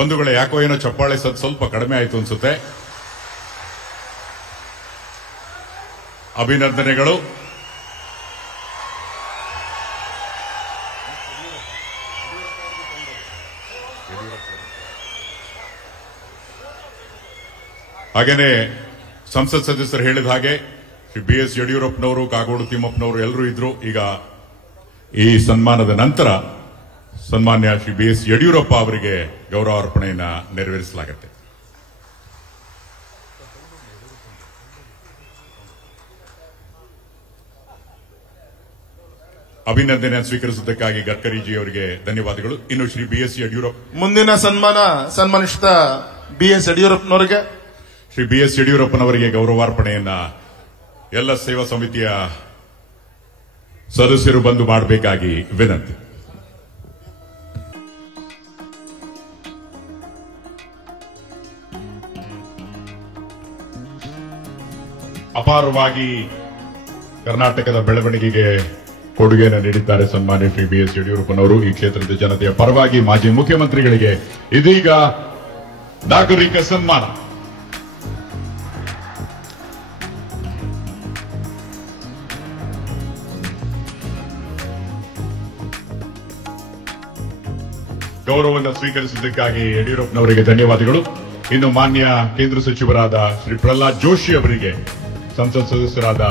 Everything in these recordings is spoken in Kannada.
ಬಂಧುಗಳೇ, ಯಾಕೋ ಏನೋ ಚಪ್ಪಾಳೆ ಸ್ವಲ್ಪ ಕಡಿಮೆ ಆಯಿತು ಅನ್ಸುತ್ತೆ. ಅಭಿನಂದನೆಗಳು. ಹಾಗೇನೆ ಸಂಸತ್ ಸದಸ್ಯರು ಹೇಳಿದ ಹಾಗೆ ಶ್ರೀ BS ಯಡಿಯೂರಪ್ಪನವರು, ಕಾಗೋಡು ತಿಮ್ಮಪ್ಪನವರು ಎಲ್ಲರೂ ಇದ್ರು. ಈಗ ಈ ಸನ್ಮಾನದ ನಂತರ ಸನ್ಮಾನ್ಯ ಶ್ರೀ BS ಯಡಿಯೂರಪ್ಪ ಅವರಿಗೆ ಗೌರವಾರ್ಪಣೆಯನ್ನ ನೆರವೇರಿಸಲಾಗುತ್ತೆ. ಅಭಿನಂದನೆ ಸ್ವೀಕರಿಸುವುದಕ್ಕಾಗಿ ಗಡ್ಕರಿಜಿ ಅವರಿಗೆ ಧನ್ಯವಾದಗಳು. ಇನ್ನು ಶ್ರೀ BS ಯಡಿಯೂರಪ್ಪ ಮುಂದಿನ ಸನ್ಮಾನಿಸಿದ BS ಯಡಿಯೂರಪ್ಪನವರಿಗೆ ಶ್ರೀ BS ಯಡಿಯೂರಪ್ಪನವರಿಗೆ ಗೌರವಾರ್ಪಣೆಯನ್ನ ಎಲ್ಲ ಸೇವಾ ಸಮಿತಿಯ ಸದಸ್ಯರು ಬಂದು ಮಾಡಬೇಕಾಗಿ ವಿನಂತಿ. ಅಪಾರವಾಗಿ ಕರ್ನಾಟಕದ ಬೆಳವಣಿಗೆಗೆ ಕೊಡುಗೆಯನ್ನು ನೀಡಿದ್ದಾರೆ ಸನ್ಮಾನ್ಯ ಶ್ರೀ BS ಯಡಿಯೂರಪ್ಪನವರು. ಈ ಕ್ಷೇತ್ರದ ಜನತೆಯ ಪರವಾಗಿ ಮಾಜಿ ಮುಖ್ಯಮಂತ್ರಿಗಳಿಗೆ ಇದೀಗ ನಾಗರಿಕ ಸನ್ಮಾನ. ಗೌರವವನ್ನು ಸ್ವೀಕರಿಸಿದ್ದಕ್ಕಾಗಿ ಯಡಿಯೂರಪ್ಪನವರಿಗೆ ಧನ್ಯವಾದಗಳು. ಇನ್ನು ಮಾನ್ಯ ಕೇಂದ್ರ ಸಚಿವರಾದ ಶ್ರೀ ಪ್ರಹ್ಲಾದ್ ಜೋಶಿ ಅವರಿಗೆ ಸಂಸತ್ ಸದಸ್ಯರಾದ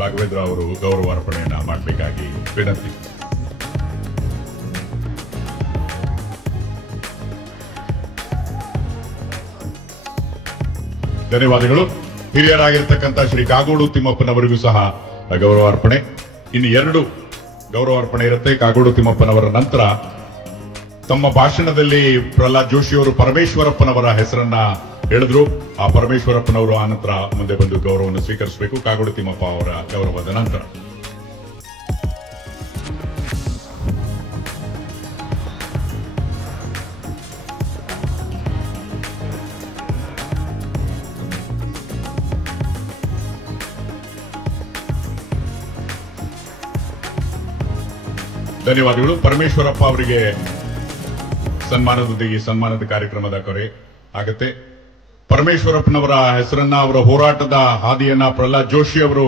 ರಾಘವೇಂದ್ರ ಅವರು ಗೌರವಾರ್ಪಣೆಯನ್ನ ಮಾಡಬೇಕಾಗಿ ವಿನಂತಿ. ಧನ್ಯವಾದಗಳು. ಹಿರಿಯರಾಗಿರ್ತಕ್ಕಂಥ ಶ್ರೀ ಕಾಗೋಡು ತಿಮ್ಮಪ್ಪನವರಿಗೂ ಸಹ ಗೌರವಾರ್ಪಣೆ. ಇನ್ನು 2 ಗೌರವಾರ್ಪಣೆ ಇರುತ್ತೆ. ಕಾಗೋಡು ತಿಮ್ಮಪ್ಪನವರ ನಂತರ ತಮ್ಮ ಭಾಷಣದಲ್ಲಿ ಪ್ರಹ್ಲಾದ್ ಜೋಶಿ ಅವರು ಪರಮೇಶ್ವರಪ್ಪನವರ ಹೆಸರನ್ನ ಹೇಳಿದ್ರು. ಆ ಪರಮೇಶ್ವರಪ್ಪನವರು ಆನಂತರ ಮುಂದೆ ಬಂದು ಗೌರವವನ್ನು ಸ್ವೀಕರಿಸಬೇಕು. ಕಾಗೋಡು ತಿಮ್ಮಪ್ಪ ಅವರ ಗೌರವದ ನಂತರ ಧನ್ಯವಾದಗಳು. ಪರಮೇಶ್ವರಪ್ಪ ಅವರಿಗೆ ಸನ್ಮಾನದೊಂದಿಗೆ ಸನ್ಮಾನದ ಕಾರ್ಯಕ್ರಮದ ಕೊರೆ ಆಗುತ್ತೆ. ಪರಮೇಶ್ವರಪ್ಪನವರ ಹೆಸರನ್ನ, ಅವರ ಹೋರಾಟದ ಹಾದಿಯನ್ನ ಪ್ರಹ್ಲಾದ್ ಜೋಶಿ ಅವರು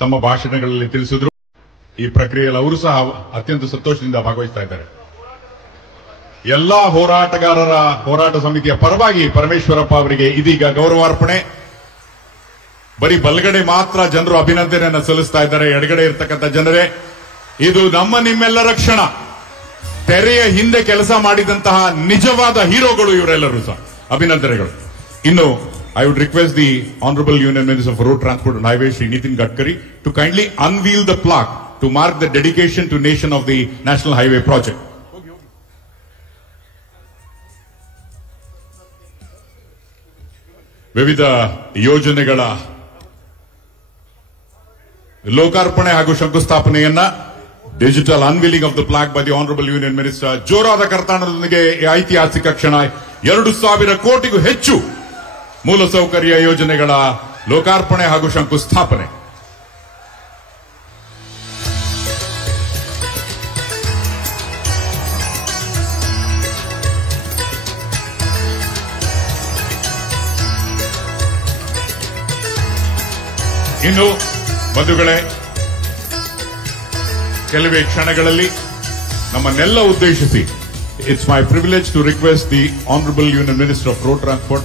ತಮ್ಮ ಭಾಷಣಗಳಲ್ಲಿ ತಿಳಿಸಿದ್ರು. ಈ ಪ್ರಕ್ರಿಯೆಯಲ್ಲಿ ಅವರು ಸಹ ಅತ್ಯಂತ ಸಂತೋಷದಿಂದ ಭಾಗವಹಿಸ್ತಾ ಇದ್ದಾರೆ. ಎಲ್ಲಾ ಹೋರಾಟಗಾರರ ಹೋರಾಟ ಸಮಿತಿಯ ಪರವಾಗಿ ಪರಮೇಶ್ವರಪ್ಪ ಅವರಿಗೆ ಇದೀಗ ಗೌರವಾರ್ಪಣೆ. ಬರೀ ಬಲಗಡೆ ಮಾತ್ರ ಜನರು ಅಭಿನಂದನೆಯನ್ನು ಸಲ್ಲಿಸ್ತಾ ಇದ್ದಾರೆ. ಎಡಗಡೆ ಇರತಕ್ಕಂಥ ಜನರೇ, ಇದು ನಿಮ್ಮೆಲ್ಲರ ಕ್ಷಣ. ತೆರೆಯ ಹಿಂದೆ ಕೆಲಸ ಮಾಡಿದಂತಹ ನಿಜವಾದ ಹೀರೋಗಳು ಇವರೆಲ್ಲರೂ ಸಹ. ಅಭಿನಂದನೆಗಳು. ಇನ್ನು I would request the Honorable Union Minister for Road Transport and Highways, Shri Nitin Gadkari, to kindly unveil the plaque to mark the dedication to nation of the National Highway project. ವಿವಿಧ ಯೋಜನೆಗಳ ಲೋಕಾರ್ಪಣೆ ಹಾಗೂ ಶಂಕುಸ್ಥಾಪನೆಯನ್ನ, digital unveiling of the plaque by the honourable union minister. ಜೋರಾದ ಕರ್ತಾಡದೊಂದಿಗೆ ಐತಿಹಾಸಿಕ ಕ್ಷಣ. 2,000 ಕೋಟಿಗೂ ಹೆಚ್ಚು ಮೂಲಸೌಕರ್ಯ ಯೋಜನೆಗಳ ಲೋಕಾರ್ಪಣೆ ಹಾಗೂ ಶಂಕುಸ್ಥಾಪನೆ. ಇನ್ನು ಬಂಧುಗಳೇ, ಕೆಲವೇ ಕ್ಷಣಗಳಲ್ಲಿ ನಮ್ಮನ್ನೆಲ್ಲ ಉದ್ದೇಶಿಸಿ, it's my privilege to request the Honorable Union Minister of Road Transport